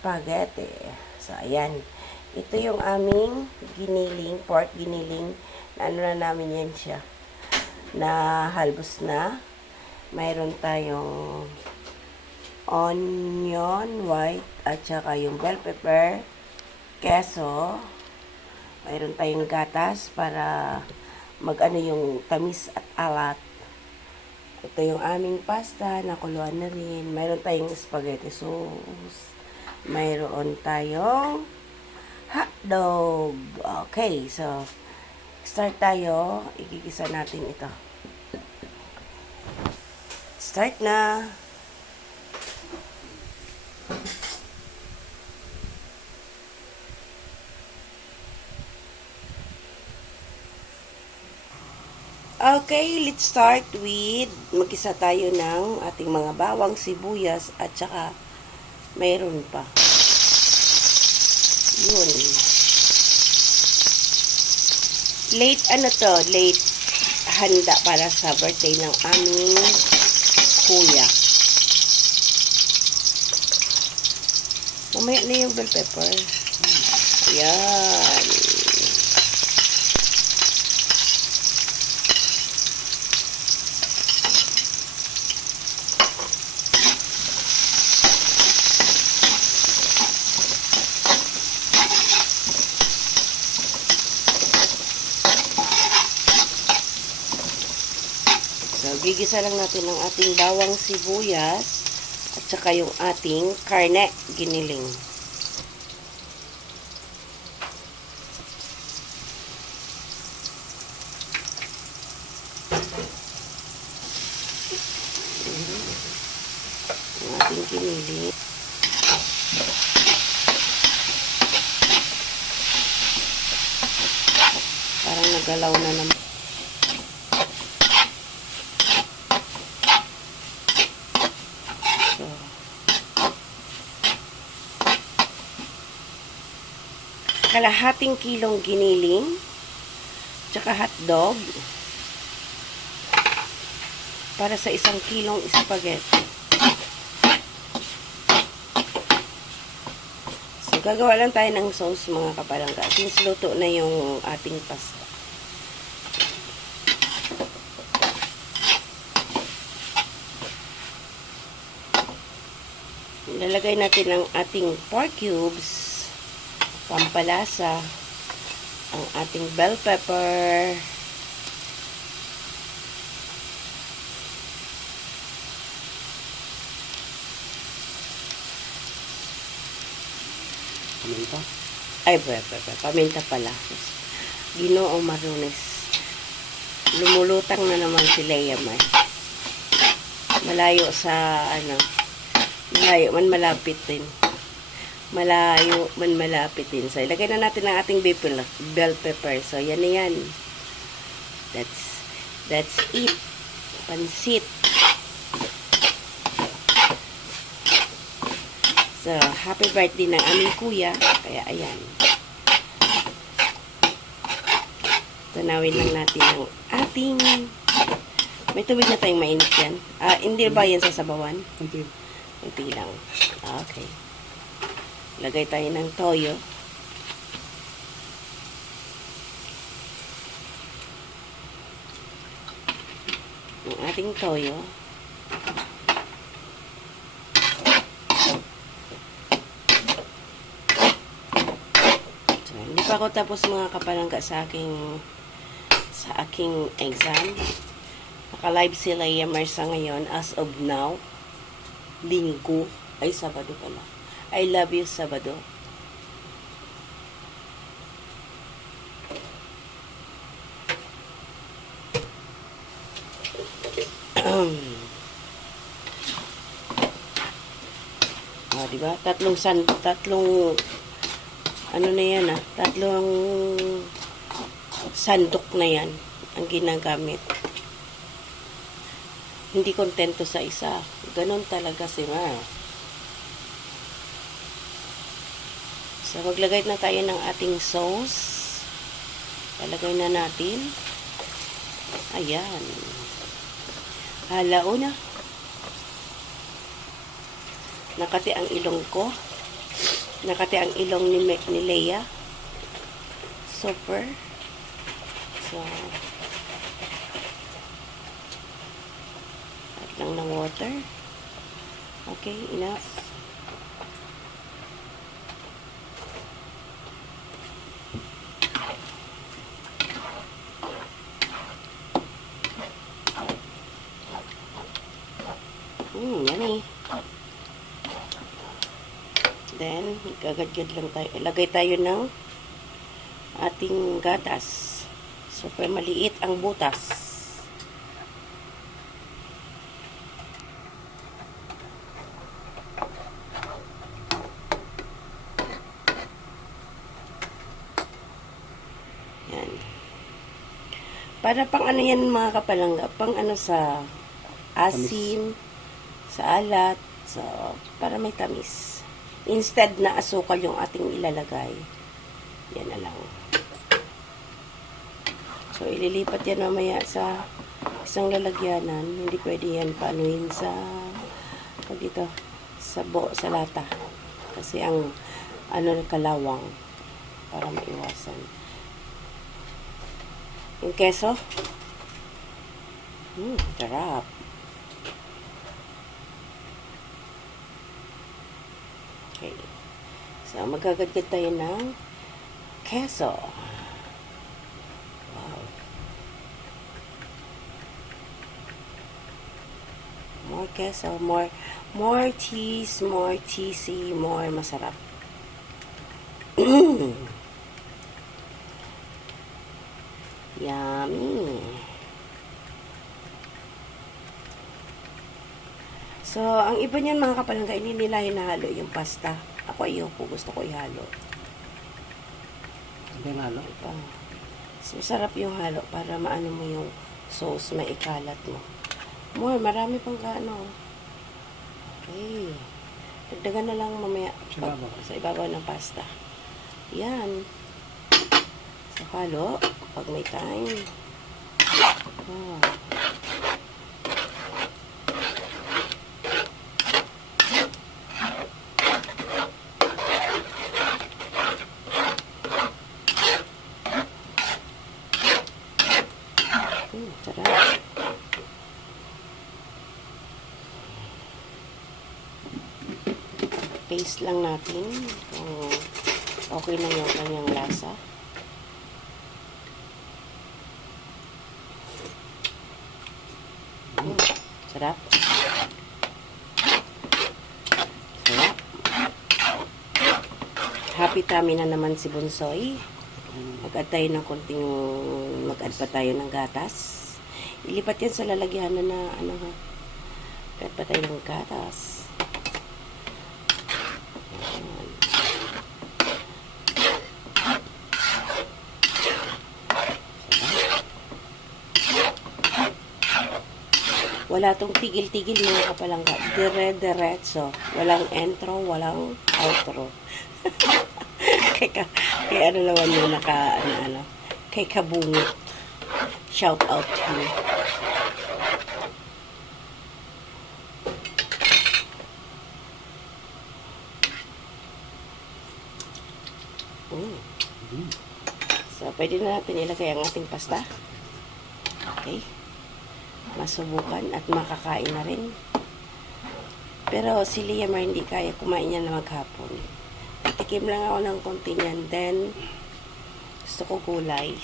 spaghetti. So, ayan. Ito yung aming giniling, pork giniling. Ano na namin yan siya. Na halbos na. Mayroon tayong onion, white, at saka yung bell pepper, keso. Mayroon tayong gatas para mag-ano yung tamis at alat. Ito yung aming pasta, nakuluan na rin. Mayroon tayong spaghetti sauce. Mayroon tayong hotdog. Okay, so start tayo. Igigisa natin ito. Start na. Okay, let's start with mag-isa tayo ng ating mga bawang, sibuyas, at saka mayroon pa. Yun. Late late handa para sa birthday ng aming kuya. Mamaya na yung bell pepper. Yan. So, gigisa lang natin ang ating bawang sibuyas at saka yung ating karne giniling. Ang ating giniling. Parang nagalaw na naman. Kalahating kilong giniling, tsaka hotdog, para sa 1 kilong spaghetti. So, gagawa lang tayo ng sauce mga kapalangga, since luto na yung ating pasta. Ilalagay natin ang ating pork cubes, pampalasa, ang ating bell pepper, paminta? Ay, paminta pala. Ginoong Marrones. Lumulutang na naman si Leia Mar. Malayo sa, malayo man malapit din. Malayo man malapit din. So, ilagay na natin ang ating bell pepper. So, yan na yan. That's it. Pansit. So, happy birthday ng aming kuya. Kaya, ayan. Tanawin lang natin ang ating... May tubig na tayong mainit yan. Hindi ba yan sasabawan? Kunti lang. Okay. Lagay tayo ng toyo. Ang ating toyo. So, hindi pa ako tapos mga kapalangga sa aking exam. Naka-live sila Yamarsa ngayon as of now. Linggo. Ay, Sabado pala. I love you, Sabado. Diba? Tatlong ano na yan tatlong sandok na yan ang ginagamit. Hindi kontento sa isa. Ganon talaga si Mar. So, maglagay na tayo ng ating sauce. Palagay na natin. Ayan. Halauna. Nakati ang ilong ko. Nakati ang ilong ni Leia. Super. So, at lang ng water. Okay, enough. Yummy. Then, gagadgad lang tayo. Ilagay tayo ng ating gatas. Super maliit ang butas. Yan. Para pang ano yan mga kapalangga, pang ano sa asim, sa alat, so para may tamis. Instead na asukal yung ating ilalagay, yan na lang. So ililipat yan mamaya sa isang lalagyanan. Hindi pwede yan paanuhin sa dito, sa lata. Kasi ang ano kalawang para maiwasan. Yung keso. Sarap. Okay. So, magagadgad tayo ng keso. Wow. More keso, more cheese, more cheesy, more masarap. Yummy. So, ang iba niyan mga kapalangga, hindi nila hinahalo yung pasta. Ako ayoko, gusto ko ihalo. Hindi halo? Diba? So, masarap yung halo para maano mo yung sauce, maikalat mo. Marami pang kaano. Okay. Dagdagan na lang mamaya sa ibabaw ng pasta. Yan. So, halo pag may time. Oh. Sarap. Taste lang natin kung okay na yung kanyang lasa. Sarap. Sarap. Happy tummy na naman si Bonsoy. Mag-add tayo ng konting, mag-add pa tayo ng gatas. Ilipat yan sa lalagyanan na ano ha. Mag-add pa tayo ng gatas. Wala tong tigil-tigil mga kapalangga. Dire-diretso. Walang intro, walang outro. kaya ano naman yung ano, kay Kabungit. Shout out to you. So, pwede na natin ilagay ang ating pasta. Okay. Masubukan at makakain na rin. Pero si Liam hindi kaya kumain niya na maghapon. Tikim lang ako ng konti niyan. Then, gusto ko gulay.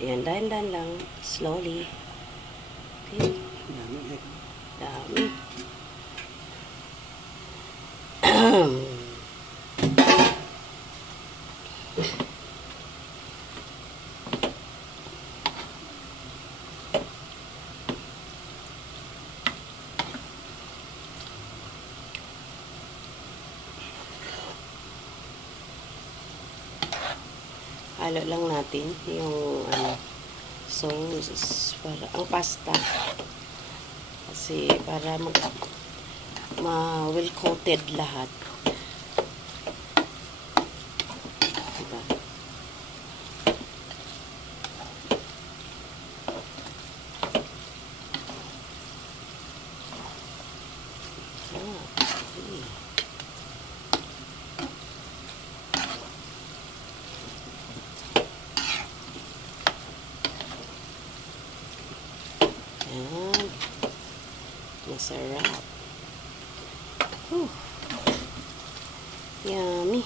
Ayan, dahan-dahan lang. Slowly. Okay. Dami. Halo lang natin yung sauce para ang pasta. Kasi para well coated lahat. Diba? Ayan. Masarap. Whew. Yummy.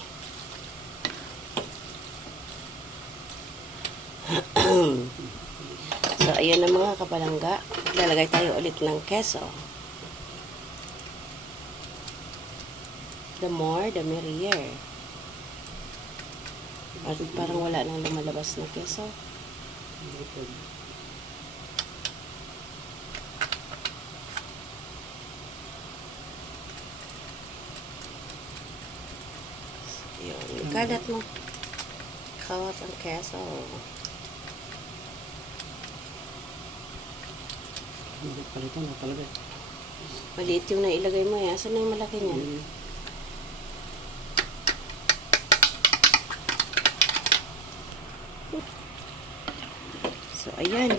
So, ayan na mga kapalangga. Lalagay tayo ulit ng keso. The more, the merrier. At parang wala nang lumalabas na keso. Yun, ikalat mo. Kawat ang keso. Palitan na talaga. Maliit yung nailagay mo. Asan na yung malaki niyan? So, ayan.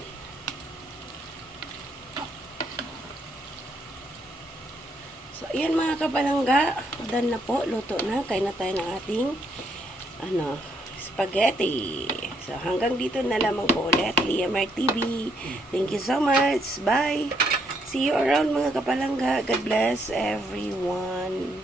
So, ayan mga kapalangga. Done na po. Luto na. Kain na tayo ng ating spaghetti. So, hanggang dito na lamang po ulit. Liamar TV. Thank you so much. Bye. See you around mga kapalangga. God bless everyone.